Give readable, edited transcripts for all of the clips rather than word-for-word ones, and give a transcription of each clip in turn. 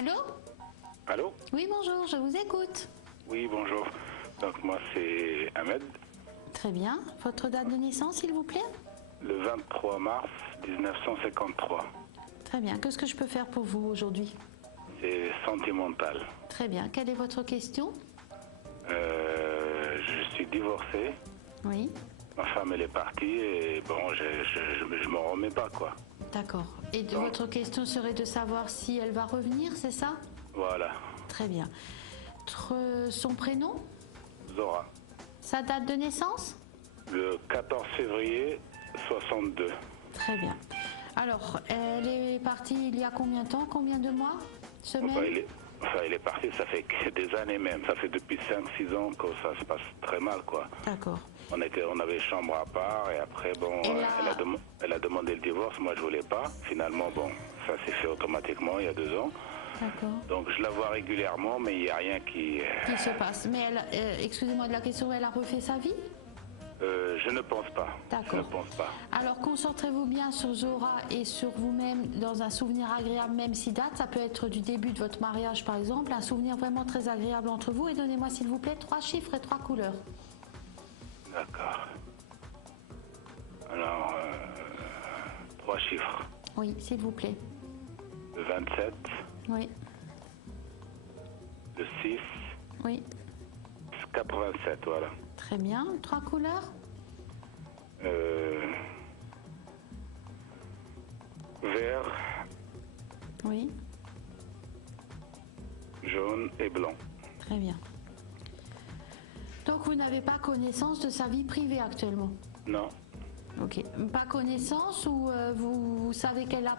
Allô? Allô? Oui, bonjour, je vous écoute. Oui, bonjour. Donc moi c'est Ahmed. Très bien. Votre date de naissance, s'il vous plaît? Le 23 mars 1953. Très bien. Qu'est-ce que je peux faire pour vous aujourd'hui? C'est sentimental. Très bien. Quelle est votre question? Je suis divorcé. Oui. Ma femme elle est partie et bon, je me remets pas quoi. D'accord. Et votre question serait de savoir si elle va revenir, c'est ça? Voilà. Très bien. Son prénom? Zora. Sa date de naissance? Le 14 février 62. Très bien. Alors, elle est partie il y a combien de temps? Combien de mois? Semaines? Elle est partie, ça fait des années même. Ça fait depuis 5-6 ans que ça se passe très mal quoi. D'accord. On avait chambre à part et après bon, elle a demandé le divorce, moi je voulais pas. Finalement bon, ça s'est fait automatiquement il y a 2 ans. D'accord. Donc je la vois régulièrement mais il n'y a rien qui se passe. Mais excusez-moi de la question, elle a refait sa vie? Je ne pense pas. D'accord. Je ne pense pas. Alors concentrez-vous bien sur Zora et sur vous-même dans un souvenir agréable, même si date. Ça peut être du début de votre mariage par exemple, un souvenir vraiment très agréable entre vous. Et donnez-moi s'il vous plaît 3 chiffres et 3 couleurs. D'accord. Alors, 3 chiffres. Oui, s'il vous plaît. Le 27. Oui. Le 6. Oui. 87, voilà. Très bien. 3 couleurs. Vert, Oui. jaune et blanc. Très bien. Donc vous n'avez pas connaissance de sa vie privée actuellement? Non. Ok. Pas connaissance ou vous savez qu'elle a...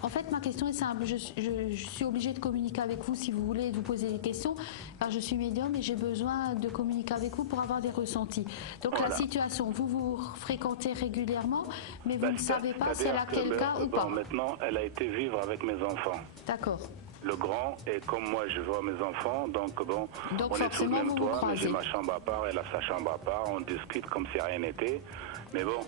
En fait, ma question est simple. Je suis obligée de communiquer avec vous si vous voulez de vous poser des questions. Car je suis médium et j'ai besoin de communiquer avec vous pour avoir des ressentis. Donc voilà. La situation, vous fréquentez régulièrement, mais vous ne savez pas si elle a quelqu'un ou pas. Maintenant, elle a été vivre avec mes enfants. D'accord. Le grand, et comme moi je vois mes enfants, donc bon, donc on est sous le même toit, mais j'ai croisez. ma chambre à part, elle a sa chambre à part, on discute comme si rien n'était. Mais bon,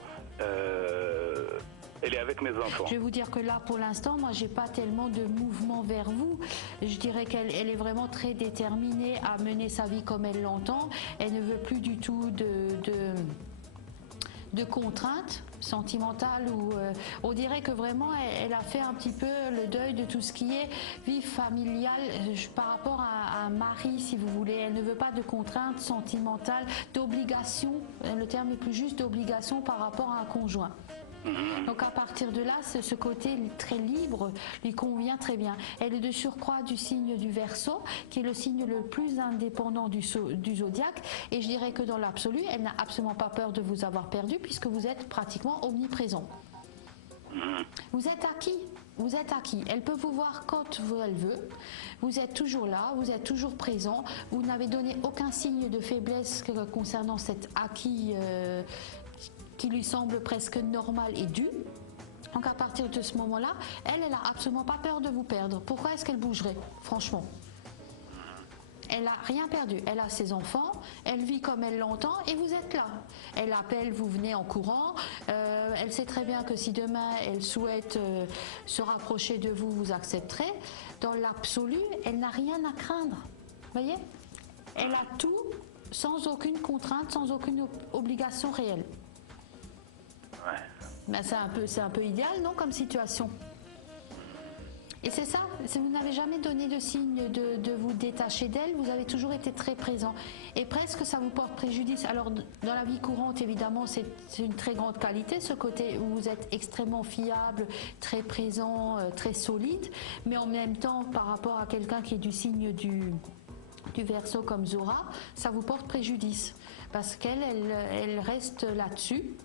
elle est avec mes enfants. Je vais vous dire que là, pour l'instant, moi, j'ai pas tellement de mouvement vers vous. Je dirais qu'elle est vraiment très déterminée à mener sa vie comme elle l'entend. Elle ne veut plus du tout de contraintes sentimentales ou on dirait que vraiment elle a fait un petit peu le deuil de tout ce qui est vie familiale par rapport à un mari, si vous voulez. Elle ne veut pas de contraintes sentimentales, d'obligations, le terme est plus juste, d'obligations par rapport à un conjoint. Donc à partir de là, ce côté très libre lui convient très bien. Elle est de surcroît du signe du Verseau, qui est le signe le plus indépendant du zodiaque. Et je dirais que dans l'absolu, elle n'a absolument pas peur de vous avoir perdu, puisque vous êtes pratiquement omniprésent. Vous êtes acquis. Vous êtes acquis. Elle peut vous voir quand elle veut. Vous êtes toujours là, vous êtes toujours présent. Vous n'avez donné aucun signe de faiblesse concernant cet acquis qui lui semble presque normal et dû. Donc à partir de ce moment-là, elle n'a absolument pas peur de vous perdre. Pourquoi est-ce qu'elle bougerait, franchement? Elle n'a rien perdu. Elle a ses enfants, elle vit comme elle l'entend et vous êtes là. Elle appelle, vous venez en courant. Elle sait très bien que si demain elle souhaite se rapprocher de vous, vous accepterez. Dans l'absolu, elle n'a rien à craindre. Vous voyez? Elle a tout sans aucune contrainte, sans aucune obligation réelle. Ouais. Ben c'est un peu idéal, non, comme situation? Et c'est ça, vous n'avez jamais donné de signe de vous détacher d'elle, vous avez toujours été très présent. Et presque ça vous porte préjudice. Alors dans la vie courante, évidemment, c'est une très grande qualité, ce côté où vous êtes extrêmement fiable, très présent, très solide. Mais en même temps, par rapport à quelqu'un qui est du signe du Verseau comme Zora, ça vous porte préjudice. Parce qu'elle reste là-dessus.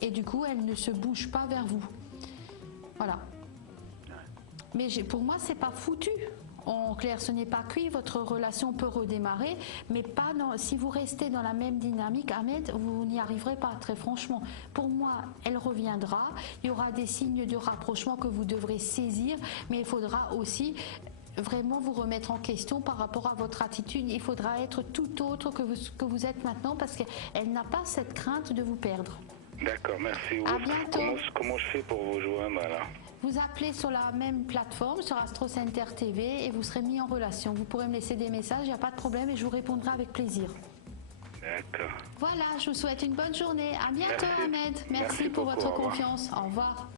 Et du coup, elle ne se bouge pas vers vous. Voilà. Mais pour moi, c'est pas foutu. En clair, ce n'est pas cuit. Votre relation peut redémarrer, mais pas si vous restez dans la même dynamique, Ahmed, vous n'y arriverez pas, très franchement. Pour moi, elle reviendra. Il y aura des signes de rapprochement que vous devrez saisir, mais il faudra aussi vraiment vous remettre en question par rapport à votre attitude. Il faudra être tout autre que vous êtes maintenant, parce qu'elle n'a pas cette crainte de vous perdre. D'accord, merci. À bientôt. Comment je fais pour vous joindre là? vous appelez sur la même plateforme, sur Astro Center TV, et vous serez mis en relation. Vous pourrez me laisser des messages, il n'y a pas de problème, et je vous répondrai avec plaisir. D'accord. Voilà, je vous souhaite une bonne journée. À bientôt, Merci. Ahmed. Merci Merci pour beaucoup, votre au revoir. confiance. Au revoir.